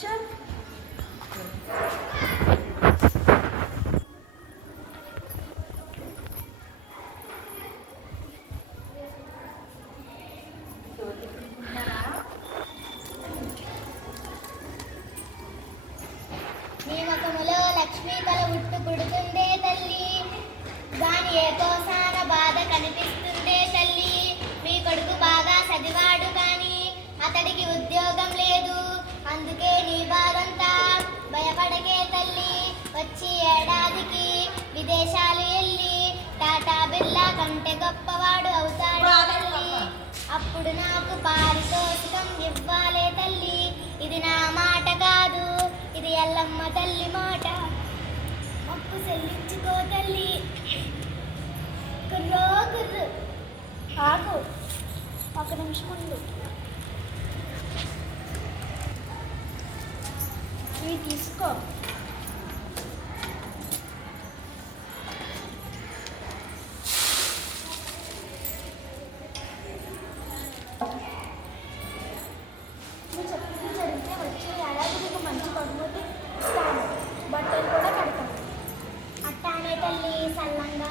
చల్ నీ ముఖములో లక్ష్మీ తల ఉట్టు పుడుతుందే తల్లి, దాని ఏ కోసాన బాధ కనిపిస్తుందే తల్లి. మీ కొడుకు బాగా చదివాడు కానీ అతడికి ఉద్యోగం లేదు, అందుకే నీ బాధంతా. భయపడకే తల్లి, వచ్చి ఏడాదికి విదేశాలు వెళ్ళి టాటా బిర్లా కంటే గొప్పవాడు అవుతాడు తల్లి. అప్పుడు నాకు పారితోషికం ఇవ్వాలే తల్లి. ఇది నా మాట కాదు, ఇది ఎల్లమ్మ తల్లి మాట. అప్పు చెల్లించుకో తల్లి. కుర్రో కుర్రు ఆగు, ఒక నిమిషం ఉండు. ఇవి తీసుకో. నువ్వు చెప్పింది జరిగితే వచ్చే ఏడాది నీకు మంచి బహుమతి ఇస్తాను, బట్టలు కూడా కడతాను. అట్టానే తల్లి, సల్లంగా